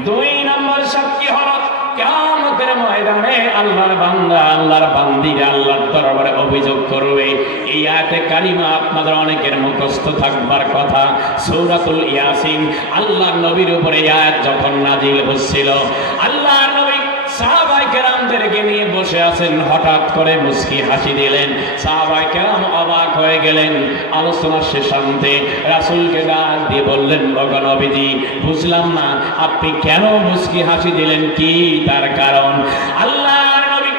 দুই নম্বর সাক্ষী হলো কিয়ামতের ময়দানে আল্লাহর বান্দা আল্লাহর বান্দিরা আল্লাহর দরবারে অভিযোগ করবে। এই আয়াতে কারিমা আপনাদের অনেকের মুখস্থ থাকবার কথা। সূরাতুল ইয়াসিন, আল্লাহর নবীর উপরে এই আয়াত যখন নাজিল হচ্ছিল, আল্লাহর নবী সাহাবায়ে কেরামদেরকে নিয়ে বসে আছেন, হঠাৎ করে মুস্কি হাসি দিলেন। সাহাবায়ে কেরাম অবাক হয়ে গেলেন। আলোচনা শেষান্তে রাসূলকে ডাক দিয়ে বললেন, ওগো নবীজি, বুঝলাম না আপনি কেন মুস্কি হাসি দিলেন, কি তার কারণ? আল্লাহর নবী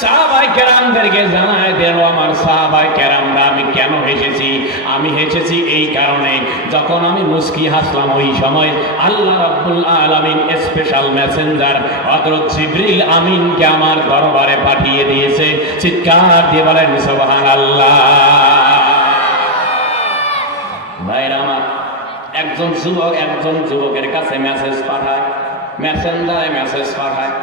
সাহাবায়ে কেরামদেরকে জানায় দেন, আমার সাহাবায়ে কেরামরা, আমি কেন হেসেছি? আমি হেসেছি এই কারণে, যখন আমি মুস্কি হাসলাম ওই সময় আল্লাহ রাব্বুল আলামিন স্পেশাল মেসেঞ্জার হযরত জিবরিল আমিনকে আমার দরবারে পাঠিয়ে দিয়েছে। চিৎকার দিয়ে বলেন সুবহানাল্লাহ। ভাইরা আমার, একজন যুবকের কাছে মেসেজ পাঠায়, মেসেঞ্জারে মেসেজ পাঠায়।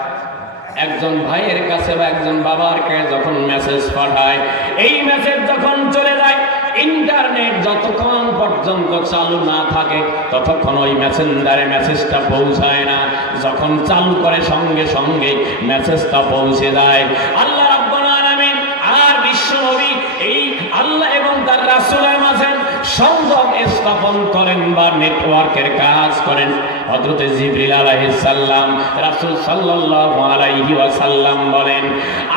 একজন ভাইয়ের কাছে বা একজন বাবার কাছে যখন মেসেজ পাঠায়, এই মেসেজ যখন চলে যায়, ইন্টারনেট যতক্ষণ পর্যন্ত চালু না থাকে ততক্ষণ ওই মেসেঞ্জারে মেসেজটা পৌঁছায় না। যখন চালু করে সঙ্গে সঙ্গে মেসেজটা পৌঁছে যায়। আল্লাহ রাব্বুল আলামিন আর বিশ্বনবী এই আল্লাহ এবং তার রাসূলের মাঝে সংযোগ স্থাপন করেন বা নেটওয়ার্কের কাজ করেন হযরত জিবরিল আলাইহিস সালাম। রাসূল সাল্লাল্লাহু আলাইহি ওয়াসাল্লাম বলেন,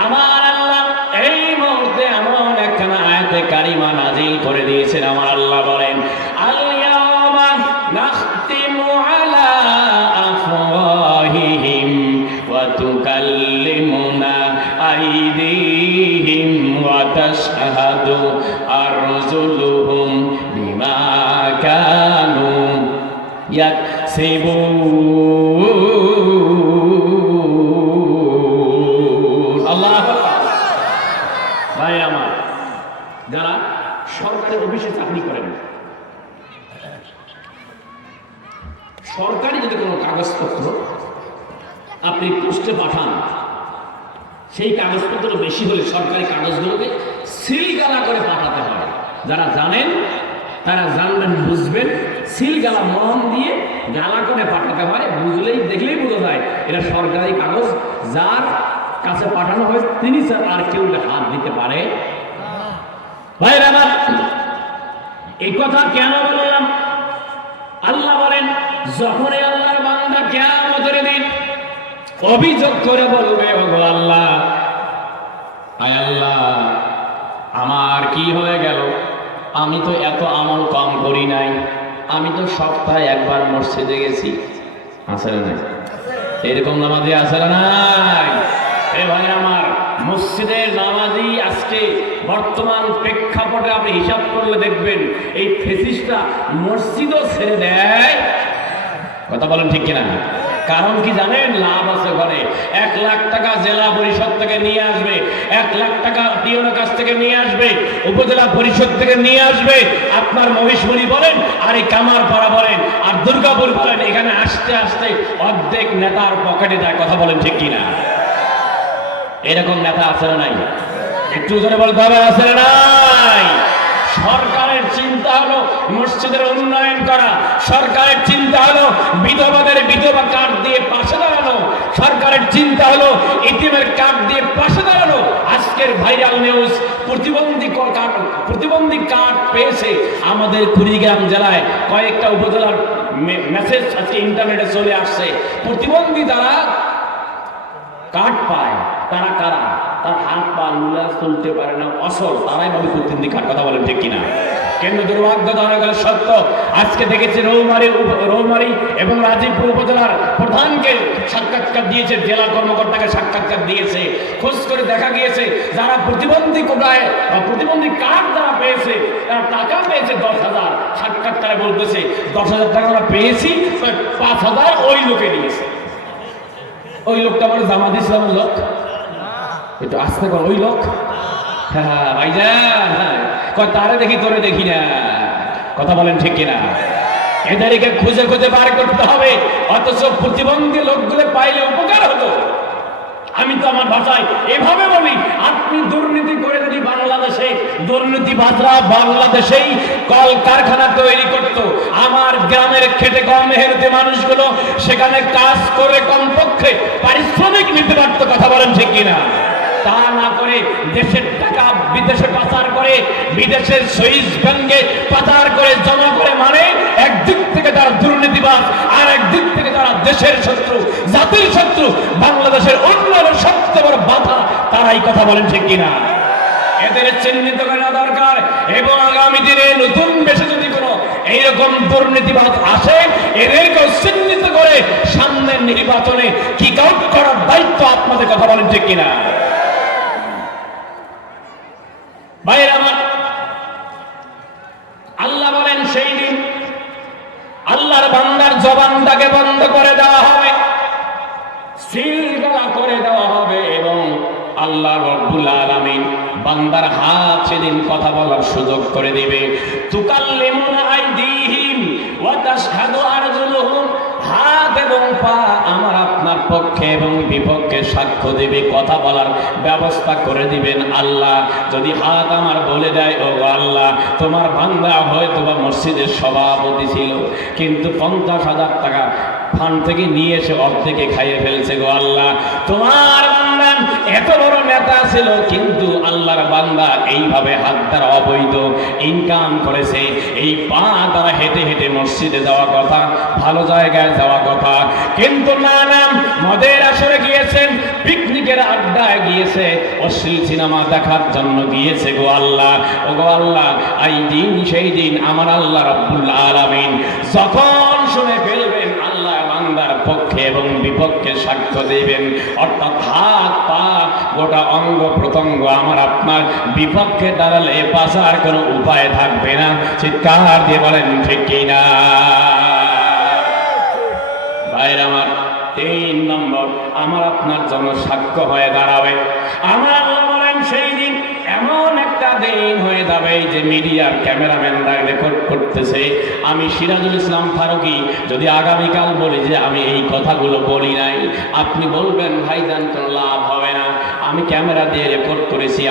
আমার আল্লাহ এই মুহূর্তে এমন একখানা আয়াতে কারিমা নাজিল করে দিয়েছেন। আমার আল্লাহ বলেন, আল ইয়াওমা নাখতিমু আলা আফওয়াহিহিম ওয়া তুকাল্লিমুনা আইদিহিম ওয়া তাশহাদু আরজুলুহুম বিমা কানু ইয়াকসিবুন। আল্লাহু আকবার। ভাই আমার, যারা সরকারি অফিসে চাকরি করেন, সরকারি যদি কোনো কাগজপত্র আপনি পোস্টে পাঠান, সেই কাগজপত্র বেশি হলে সরকারি কাগজগুলোকে সিলগালা করে পাঠাতে হয়। যারা জানেন তারা জানবেন, বুঝবেন, সিলগালা মন দিয়ে গালা করে পাঠাতে হয়। বুঝলেই দেখলেই বোঝা যায় এটা সরকারি কাগজ। যার কাছে পাঠানো হয় তিনি আর কেউ হাত দিতে পারে এই কথা কেন বললাম? আল্লাহ বলেন, যখনই আল্লাহর বান্দা কিয়ামতের দিন অভিযোগ করে বলবে, ওগো আল্লাহ, আয় আল্লাহ, আমার কি হয়ে গেল? আমি তো এত আমল কম করি নাই, আমি তো সপ্তাহে একবার মসজিদে গেছি। আছে না নাই? এরকম নামাজি আছে না নাই? এ ভাই আমার, মসজিদের নামাজি আজকে বর্তমান প্রেক্ষাপটে আপনি হিসাব করলে দেখবেন এই ফেসিসটা মসজিদও ছেড়ে দেয়। কথা বলেন ঠিক কিনা? কারণ কি জানেন? লাভ আছে ঘরে। 1 লাখ টাকা জেলা পরিষদ থেকে নিয়ে আসবে, 1 লাখ টাকা টিওর কাছ থেকে নিয়ে আসবে, উপজেলা পরিষদ থেকে নিয়ে আসবে। আপনার মহেশমণি বলেন আর এই কামারপাড়া বলেন আর দুর্গাপুর বলেন, এখানে আসতে আসতে অর্ধেক নেতার পকেটে যায়। কথা বলেন ঠিক কিনা? এরকম নেতা আছে না নাই? একটু জোরে বলতে হবে, আছে না নাই? সরকারের চিন্তা হলো মসজিদের উন্নয়ন করা, সরকারের চিন্তা হলো বিধবাদের বিধবা কার্ড দিয়ে পাশে দাঁড়ানো, সরকারের চিন্তা হলো ইতিমের কার্ড দিয়ে পাশে দাঁড়ানো। আজকের ভাইরাল নিউজ, প্রতিবন্ধী কার্ড পেয়েছে আমাদের কুড়িগ্রাম জেলায় কয়েকটা উপজেলার মেসেজ আজকে ইন্টারনেটে চলে আসছে। প্রতিবন্ধী যারা কার্ড পায় তারা কারা? তার হাত পা লুলা চলতে পারে না, অসল, তারাই ভাবে প্রতিবন্ধী কার্ড। কথা বলেন ঠিক কিনা? কিন্তু দুর্ভাগ্য জানা গেল সত্য, আজকে দেখেছি রৌমারী এবং রাজীবপুর উপজেলার প্রধানকে সাক্ষাৎকার দিয়েছে, জেলা কর্মকর্তাকে সাক্ষাৎকার দিয়েছে। খোঁজ করে দেখা গিয়েছে যারা প্রতিবন্ধী কোটায় প্রতিবন্ধী কার্ড যারা পেয়েছে তারা টাকা পেয়েছে 10,000। সাক্ষাৎকারে বলতেছে 10,000 টাকা আমরা পেয়েছি, 5,000 ওই লোকে নিয়েছে। ওই লোকটা আমার জামাত ইসলামের লোক, একটু আস্তে কর, ওই লোক। হ্যাঁ ভাইজান, হ্যাঁ, তারে দেখি তোরে দেখি না। কথা বলেন ঠিক কিনা? এদেরকে খুঁজে খুঁজে বার করতে হবে, অথচ প্রতিবন্ধী লোকগুলো পাইলে উপকার হতো। আমি তো আমার ভাষায় এভাবে বলি, আপনি দুর্নীতি করে যদি বাংলাদেশে দুর্নীতিবাজরা বাংলাদেশেই কল কারখানা তৈরি করত, আমার গ্রামের খেটে কম মেহনতি মানুষগুলো সেখানে কাজ করে কমপক্ষে পারিশ্রমিক নিতে পারত। কথা বলেন ঠিক কিনা? তা না করে দেশের টাকা বিদেশে পাচার করে, বিদেশের সুইস ব্যাংকে পাচার করে জমা করে, মানে একদিক থেকে তারা দুর্নীতিবাজ আর একদিক থেকে তারা দেশের শত্রু, জাতির শত্রু, বাংলাদেশের উন্নয়নের সবচেয়ে বড় বাধা তারাই। কথা বলেন ঠিক কিনা? এদের চিহ্নিত করা দরকার এবং আগামী দিনে নতুন দেশে যদি কোনো এইরকম দুর্নীতিবাজ আসে, এদেরকেও চিহ্নিত করে সামনের নির্বাচনে কিক আউট করার দায়িত্ব আপনাদের। কথা বলেন ঠিক কিনা? ভাইয়ের আমার, আল্লাহ বলেন সেই দিন আল্লাহর বান্দার জবানটাকে বন্ধ করে দেওয়া হবে, সিলগালা করে দেওয়া হবে এবং আল্লাহ রব্বুল আলামিন বান্দার হাত সেদিন কথা বলার সুযোগ করে দিবে। তুকাল্লিমুনা আইদিহিম ওয়া তাশহাদু আরজুলুহুম, হাত এবং পা আমার আপনার পক্ষে এবং বিপক্ষে সাক্ষ্য দেবে, কথা বলার ব্যবস্থা করে দিবেন আল্লাহ। যদি হাত আমার বলে দেয়, ও আল্লাহ, তোমার বান্দা হয়তো বা মসজিদের সভাপতি ছিল, কিন্তু 50,000 টাকা ফান্ড থেকে নিয়ে এসে অর্ধেকে খাইয়ে ফেলছে, গো আল্লাহ, তোমার বান্দা এত বড় নেতা ছিল, কিন্তু আল্লাহর বান্দা এইভাবে হাত দ্বারা অবৈধ ইনকাম করেছে, এই পা দ্বারা হেঁটে হেঁটে মসজিদে যাওয়া কথা, ভালো জায়গায় যাওয়া কথা, কিন্তু না না, মদের আসরে গিয়েছেন, পিকনিকের আড্ডায় গিয়েছে, অশ্লীল সিনেমা দেখার জন্য গিয়েছে, গো আল্লাহ, ও গো আল্লাহ, এই দিন সেই দিন আমার আল্লাহ রাব্বুল আলামিন যখন শুনে ফেলবেন, আল্লাহ বান্দার পক্ষে এবং বিপক্ষে সাক্ষ্য দেবেন, অর্থাৎ হাত পা গোটা অঙ্গ প্রত্যঙ্গ আমার আপনার বিপক্ষে দাঁড়ালে বাঁচার কোনো উপায় থাকবে না। চিৎকার দিয়ে বলেন ঠিক কিনা? ভাইরা আমার, 3 নম্বর আমার আপনার জন্য সাক্ষ্য হয়ে দাঁড়াবে। আমার আল্লাহ বলেন সেই দিন এমন একটা দিন হয়ে যাবে যে মিডিয়ার ক্যামেরাম্যানরা রেকর্ড করতেছে। আমি সিরাজুল ইসলাম ফারুকী যদি আগামীকাল বলি যে আমি এই কথাগুলো বলি নাই, আপনি বলবেন ভাইজান কোনো লাভ হবে না, আমি ক্যামেরা দিয়ে রেকর্ড করেছি,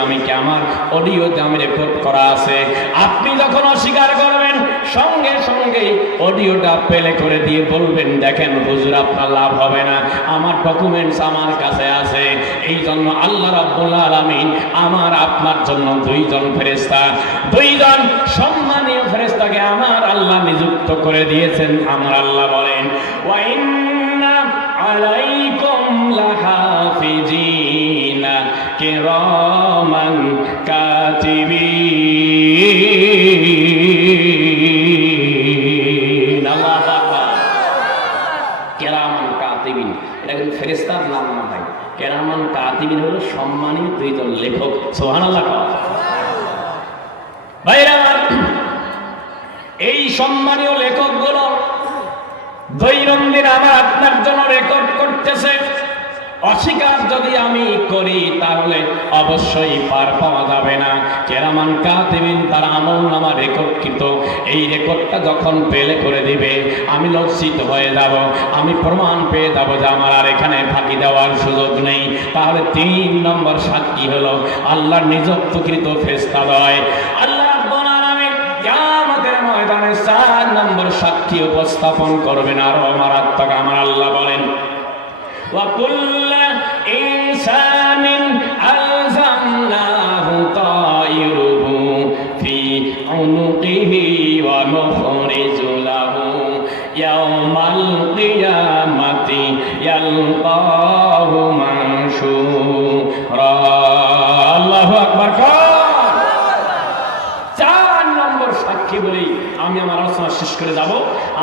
আমার অডিওতে আমি রেকর্ড করা আছে। আপনি যখন অস্বীকার করবেন, সঙ্গে সঙ্গে অডিওটা প্লে করে দিয়ে বলবেন, দেখেন হুজুর, আপনার লাভ হবে না, আমার ডকুমেন্টস আমার কাছে আছে। এই জন্য আল্লাহ রাব্বুল আলামিন আমার আপনার জন্য 2 জন ফেরেশতা, 2 জন সম্মানীয় ফেরেশতাকে মুক্ত করে দিয়েছেন। আমার আল্লাহ বলেন ওয়া ইন্না আলাইকুম লাহাফিজিনা কিরামান কাতিবিন। আল্লাহু আকবার। কেরামান কাতিবিন, এটা কিন্তু ফেরেশতার নাম না ভাই। কেরামান কাতিবিন হলো সম্মানিত দুইজন লেখক। সুবহানাল্লাহ। ভাইরা আমার, এই সম্মানীয় লেখকগুলো দৈনন্দিন আমার আপনার জন্য রেকর্ড করতেছে। অস্বীকার যদি আমি করি তাহলে অবশ্যই পার পাওয়া যাবে না। কেরামান কাতিবিন তার আমলনামা রেকর্ডকৃত। এই রেকর্ডটা যখন পেলে করে দিবে, আমি লজ্জিত হয়ে যাব, আমি প্রমাণ পেয়ে যাব যে আমার আর এখানে ফাঁকি দেওয়ার সুযোগ নেই। তাহলে 3 নম্বর সাক্ষী হলো আল্লাহর নিযুক্তকৃত ফেরেশতাদ্বয়। আল্লাহ রাব্বুল আলামিন কিয়ামতের ময়দানে 4 নম্বর সাক্ষী উপস্থাপন করবেন। আরো মারাত্মক। আমার আল্লাহ বলেন وَكُلَّ إِنسَانٍ أَلْزَمْنَاهُ طَائِرَهُ فِي عُنُقِهِ وَنُخْرِجُ لَهُ يَوْمَ الْقِيَامَةِ يَلْقَاهُ مَنشُورًا। আল্লাহু আকবার। 4 নম্বর সাক্ষী বলেই আমি আমার আলোচনা শেষ করে যাব।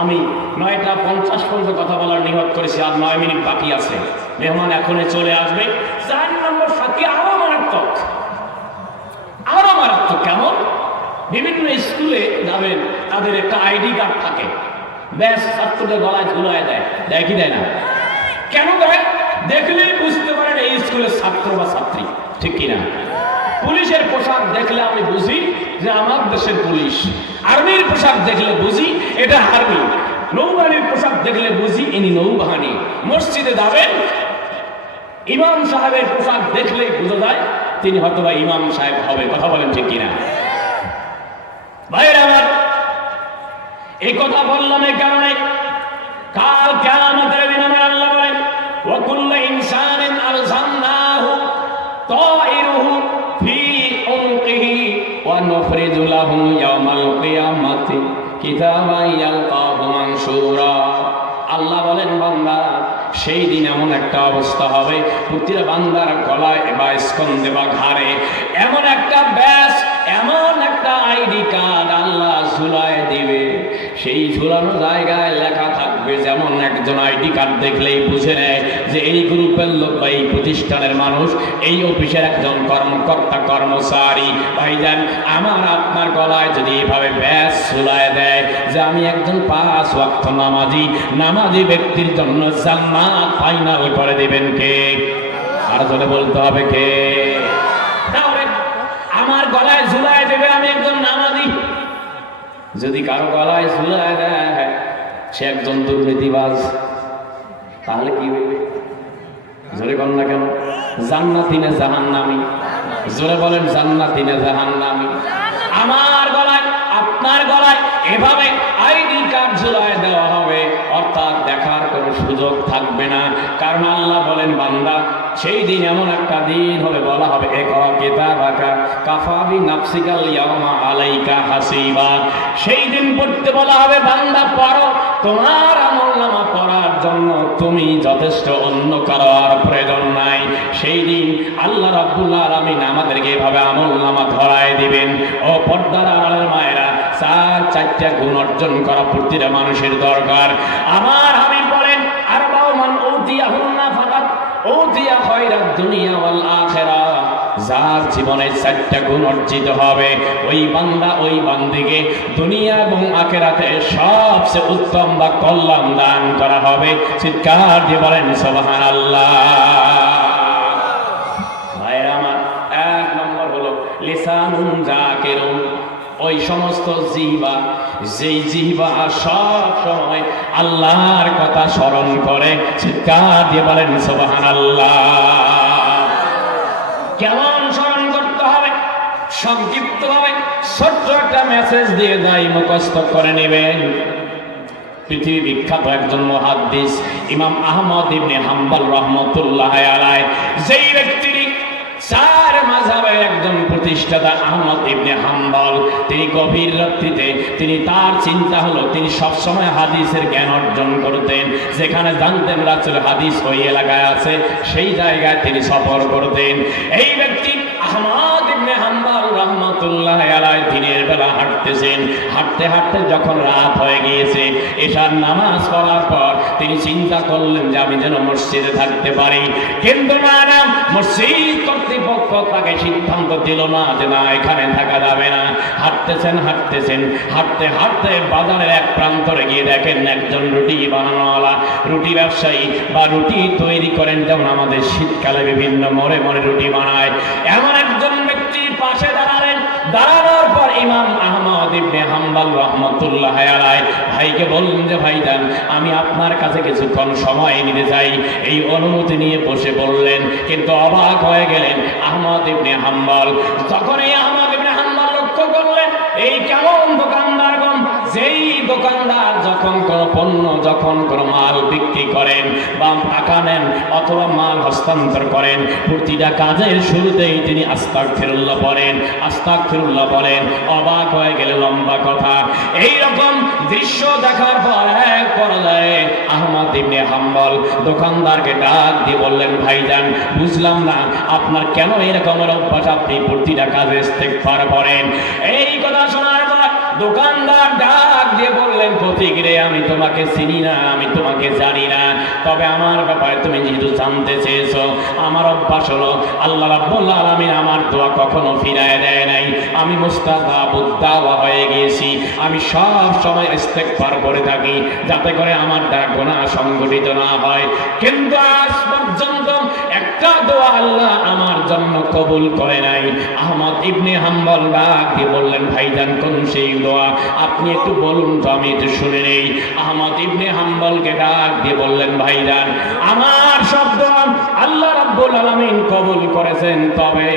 আমি 9:50 পর্যন্ত কথা বলার নিয়ত করেছি, আর 9 মিনিট বাকি আছে। মেহমান এখনই চলে আসবে। 4 নম্বর সাক্ষী আরো মারাত্মক, আরো মারাত্মক। কেমন? বিভিন্ন স্কুলে যাবেন, তাদের একটা আইডি কার্ড থাকে, ব্যাস ছাত্রদের গলায় ঝুলায় দেয়। দেয় কি দেয় না? কেন দেয়? দেখলেই বুঝতে পারেন এই স্কুলের ছাত্র বা ছাত্রী, ঠিক কিনা? পুলিশের পোশাক দেখলে আমি বুঝি যে আমার দেশের পুলিশ। আর্মির পোশাক দেখলে বুঝি এটা আর্মি। নৌবাহিনীর পোশাক দেখলে বুঝি ইনি নৌবাহিনী। মসজিদে যাবেন, ইমাম সাহেবের পোশাক দেখলে বোঝা যায় তিনি হয়তোবা ইমাম সাহেব হবে। কথা বলেন ঠিক কিনা? ভাইরা আমার, এই কথা বললাম এই কারণে, কাল কিয়ামতের দিন আমার আল্লাহ বলেন ওয়া কুল্লু ইনসানিন আলজামনাহু তাইরুহু ফি উনকিহি ওয়া নুখরিজু লাহু ইয়াওমাল কিয়ামাতি কিতাবান ইয়ালকাহু মানশুরা। আল্লাহ বলেন বান্দা, সেই দিন এমন একটা অবস্থা হবে, প্রতিটা বান্দার গলায় বা স্কন্ধে বা ঘাড়ে এমন একটা ব্যাস, এমন একটা আইডি কার্ড আল্লাহ ঝুলায় দিবে। সেই ঝুলানো জায়গায় লেখা থাকবে, যেমন একজন আইডি কার্ড দেখলেই বুঝে নেয় যে এই গ্রুপের লোক বা এই প্রতিষ্ঠানের মানুষ, এই অফিসের একজন কর্মকর্তা কর্মচারী। ভাইজান, আমার আপনার গলায় যদি এভাবে ব্যাস ঝুলায় দেয় যে আমি একজন 5 ওয়াক্ত নামাজি ব্যক্তির জন্য জান্নাত ফাইনাল করে দিবেন কে? আর জোরে বলতে হবে কে? তাহলে আমার গলায় ঝুলায় দেবে আমি একজন নামাজি। যদি কারো গলায় ঝুলায় দেয় সে একজন দুর্নীতিবাজ, তাহলে কি হবে? জোরে বলেন না কেন? জান্নাতি না জাহান্নামী? জোরে বলেন, জান্নাতি না জাহান্নামী? আমার গলায় আপনার গলায় এভাবে আইডি কার্ড ঝুলায় দেওয়া হবে, অর্থাৎ দেখার কোনো সুযোগ থাকবে না। কারণ আল্লাহ বলেন বান্দা, সেই দিন এমন একটা দিন হবে, বলা হবে ইকরা কিতাবাকা কাফা বিনাফসিকাল ইয়াওমা আলাইকা হাসিবা। সেই দিন পড়তে বলা হবে বান্দা পড়ো, তোমার আমলনামা পড়ার জন্য তুমি যথেষ্ট, অন্য কারো আর প্রয়োজন নাই। সেই দিন আল্লাহ রাব্বুল আলামিন আমাদেরকে এভাবে আমলনামা ধরায় দিবেন। ও পর্দার আড়ালের মায়েরা, 4টা গুণ অর্জন করা প্রতিটা মানুষের দরকার। আমার হাবিব বলেন আরবাউ মান উতিয়াহুন্না ফাকাত উতিয়া খায়রাদ দুনিয়া ওয়াল আখিরা। যার জীবনে 4টা গুণ অর্জিত হবে, ওই বান্দা ওই বান্দিকে দুনিয়া এবং আখিরাতে সবচেয়ে উত্তম বা কল্যাণ দান করা হবে। চিৎকার দিয়ে বলেন সুবহানাল্লাহ। ভাইরা আমার, 1 নম্বর হলো লিসানুন যাকিরুন, ওই সমস্ত জিহ্বা, যেই জিহ্বা সব সময় আল্লাহর কথা স্মরণ করে। চিৎকার দিয়ে বলেন সুবহানাল্লাহ। কেমন স্মরণ করতে হবে? সংক্ষিপ্ত ভাবে ছোট্ট একটা মেসেজ দিয়ে যাই, মুখস্থ করে নেবেন। পৃথিবী বিখ্যাত একজন মুহাদ্দিস ইমাম আহমদ ইবনে হাম্বল রাহমাতুল্লাহ আলাইহি, যেই ব্যক্তি চার মাযহাবের একজন প্রতিষ্ঠাতা আহমদ ইবনে হাম্বল, তিনি গভীর রাত্রিতে তিনি তার চিন্তা হলো তিনি সবসময় হাদিসের জ্ঞান অর্জন করতেন। যেখানে জানতেন রাসূল হাদিস ওই এলাকায় আছে, সেই জায়গায় তিনি সফর করতেন। এই ব্যক্তি আহমদ ইবনে হাম্বল রাহমাতুল্লাহি আলাইহি দিনের বেলা হাঁটতেছেন। হাঁটতে হাঁটতে যখন রাত হয়ে গিয়েছে, এশার নামাজ পড়ার পর তিনি চিন্তা করলেন যে আমি যেন মসজিদে থাকতে পারি। কিন্তু না, মসজিদ কর্তৃপক্ষ তাকে সিদ্ধান্ত দিল না যে না, এখানে থাকা যাবে না। হাঁটতেছেন হাঁটতে হাঁটতে বাজারের এক প্রান্তরে গিয়ে দেখেন একজন রুটি বানানোওয়ালা, রুটি ব্যবসায়ী বা রুটি তৈরি করেন, যেমন আমাদের শীতকালে বিভিন্ন মোড়ে মোড়ে রুটি বানায়, এমন একজন ব্যক্তির পাশে দাঁড়ালেন। দাঁড়ানোর পর ইমাম আহমদ ইবনে হাম্বল রাহমাতুল্লাহি আলাইহি ভাইকে বললেন যে ভাইজান, আমি আপনার কাছে কিছুক্ষণ সময় নিতে চাই। এই অনুমতি নিয়ে বসে বললেন, কিন্তু অবাক হয়ে গেলেন আহমদ ইবনে হাম্বল। তখন এই আহমদ ইবনে হাম্বল লক্ষ্য করলেন এই কেমন দোকানদারগণ, যেই দোকানদার যখন কোনো পণ্য, যখন কোনো মাল বিক্রি করেন বা টাকা নেন অথবা মাল হস্তান্তর করেন, প্রতিটা কাজের শুরুতেই তিনি আস্তাগফিরুল্লাহ বলেন। অবাক হয়ে গেলে লম্বা কথা। এই রকম দৃশ্য দেখার পর এক পর্যায়ে আহমদ ইবনে হাম্বল দোকানদারকে ডাক দিয়ে বললেন, ভাইজান বুঝলাম না আপনার কেন এরকম অভ্যাস, আপনি প্রতিটা কাজে ইস্তেগফার করেন। এই কথা শোনার পর দোকানদার ডাক দিয়ে বললেন, প্রতিক্রিয়া আমি তোমাকে চিনি না, আমি তোমাকে জানি না, তবে আমার ব্যাপারে তুমি যেহেতু জানতে চেয়েছো, আমার অভ্যাস হলো আল্লাহ রাব্বুল আলামিন আমার দোয়া কখনো ফিরায় দেয় নাই। আমি মুস্তাজাবুদ দাওয়া হয়ে গিয়েছি। আমি সব সময় ইস্তেগফার করে থাকি যাতে করে আমার দ্বারা গুনাহ সংগঠিত না হয়। কিন্তু আজ পর্যন্ত একটা দোয়া আল্লাহ আমার জন্য কবুল করে নাই। আহমদ ইবনে হাম্বল ডাক দিয়ে বললেন, ভাইজান কোন সেই দোয়া, আপনি একটু বলুন তো আমি একটু শুনে নেই। আহমদ ইবনে হাম্বলকে ডাক দিয়ে বললেন, ভাইজান আমার সব দোয়া আল্লাহ রাব্বুল আলামিন কবুল করেছেন, তবে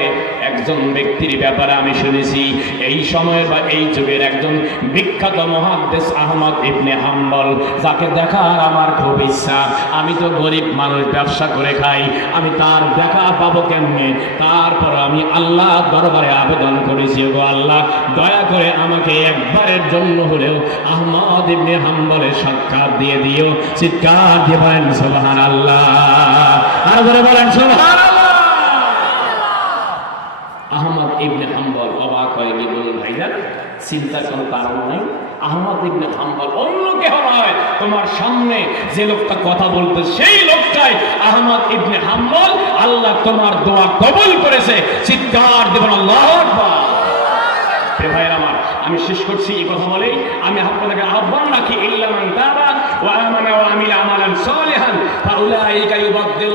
একজন ব্যক্তির ব্যাপারে আমি শুনেছি এই সময়ের বা এই যুগের একজন বিখ্যাত মুহাদ্দিস আহমদ ইবনে হাম্বল, যাকে দেখার আমার খুব ইচ্ছা। আমি তো গরিব মানুষ, ব্যবসা করে খাই, আমি তার দেখা পাবো কেমনে? তারপর আমি আল্লাহ দরবারে আবেদন করেছি, গো আল্লাহ দয়া করে আমাকে একবারের জন্য হলেও আহমদ ইবনে হাম্বলের সাক্ষাৎ দিয়ে দিও। চিৎকার দিয়ে বলেন সুবহানাল্লাহ, আর বলে বলেন সুবহানাল্লাহ। আহমদ ইবনে হাম্বল অবাক হয়ে গিয়ে বললেন, ভাইজান চিন্তার কোনো কারণ নাই, আহমদ ইবনে হাম্বল অন্য কেহ নয়, তোমার সামনে যে লোকটা কথা বলতে সেই লোকটাই আহমদ ইবনে হাম্বল। আল্লাহ তোমার দোয়া কবুল করেছে। চিৎকার দেবেন আল্লাহু আকবার। ভাইয়ের আমার, আমি শেষ করছি এই কথা বলেই আমি আপনাদেরকে আহ্বান রাখি, ইল্লা মান তাবা ওয়া আমানা ওয়া আমিলা আমালান সালিহান ফাউলাইকা ইউবাদদিলু